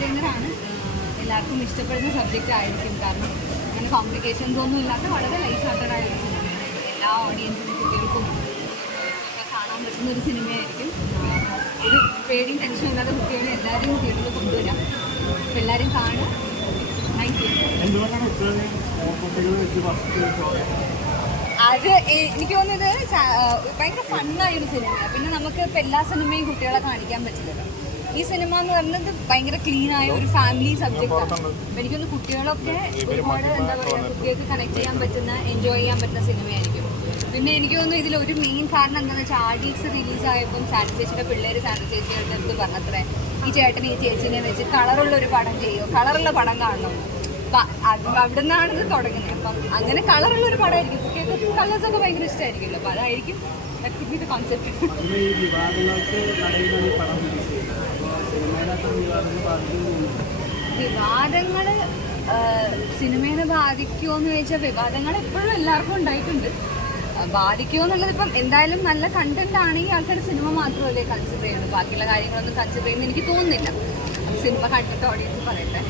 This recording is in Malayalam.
എന്റർടൈനർ ആണ്. എല്ലാവർക്കും ഇഷ്ടപ്പെടുന്ന സബ്ജക്റ്റ് ആയിരിക്കും. കാരണം അങ്ങനെ കോംപ്ലിക്കേഷൻസ് ഒന്നും ഇല്ലാത്ത വളരെ ലൈറ്റ് ഹാർട്ടഡ് ആയ ഒരു സിനിമയാണ്. എല്ലാ ഓഡിയൻസിനും കുട്ടികൾക്കും ഒക്കെ കാണാൻ പറ്റുന്ന ഒരു സിനിമയായിരിക്കും. ഒരു പേടിയും ടെൻഷനും ഇല്ലാതെ കുട്ടികളെ എല്ലാവരെയും തിയേറ്ററിൽ കൊണ്ടുവരാം. അപ്പോൾ എല്ലാവരും കാണുക. Thank you. അത് എനിക്ക് തോന്നുന്നത് ഭയങ്കര ഫണ്ണായൊരു സിനിമയാണ്. പിന്നെ നമുക്ക് ഇപ്പം എല്ലാ സിനിമയും കുട്ടികളെ കാണിക്കാൻ പറ്റില്ലല്ലോ. ഈ സിനിമ എന്ന് പറയുന്നത് ഭയങ്കര ക്ലീൻ ആയ ഒരു ഫാമിലി സബ്ജക്റ്റാണ്. എനിക്കൊന്ന് കുട്ടികളൊക്കെ ഒരുപാട് എന്താ പറയുക, കുട്ടികൾക്ക് കണക്ട് ചെയ്യാൻ പറ്റുന്ന, എൻജോയ് ചെയ്യാൻ പറ്റുന്ന സിനിമയായിരിക്കും. പിന്നെ എനിക്ക് തോന്നുന്നു ഇതിലൊരു മെയിൻ കാരണം എന്താണെന്ന് വെച്ചാൽ ആഡീസ് റിലീസായപ്പം സാൻഡി ചേച്ചിയുടെ പിള്ളേർ സാൻഡി ചേച്ചിയുടെ അടുത്ത് പറഞ്ഞത്രേ, ഈ ചേട്ടനെ ഈ ചേച്ചിനെ വെച്ച് കളറുള്ള ഒരു പടം ചെയ്യുമോ, കളറുള്ള പടം കാണണം. അപ്പം അവിടെ നിന്നാണ് ഇത് തുടങ്ങുന്നത്. അപ്പം അങ്ങനെ കളറുള്ള ഒരു പടമായിരിക്കും. കുട്ടികൾക്ക് കളേഴ്സൊക്കെ ഭയങ്കര ഇഷ്ടമായിരിക്കുമല്ലോ. അപ്പോൾ അതായിരിക്കും ഇത് കോൺസെപ്റ്റ്. വിവാദങ്ങൾ സിനിമയെ ബാധിക്കുമോ എന്ന് ചോദിച്ചാൽ വിവാദങ്ങൾ എപ്പോഴും എല്ലാവർക്കും ഉണ്ടായിട്ടുണ്ട്. ബാധിക്കുമോ എന്നുള്ളത് ഇപ്പം എന്തായാലും നല്ല കണ്ടന്റ് ആണെങ്കിൽ ആൾക്കാർ സിനിമ മാത്രമല്ലേ കൺസിഡർ ചെയ്യുന്നത്. ബാക്കിയുള്ള കാര്യങ്ങളൊന്നും കൺസിഡർ ചെയ്യുന്നത് എനിക്ക് തോന്നുന്നില്ല. സിനിമ കണ്ടിട്ട് ഓഡിയൻസ് പറയട്ടെ.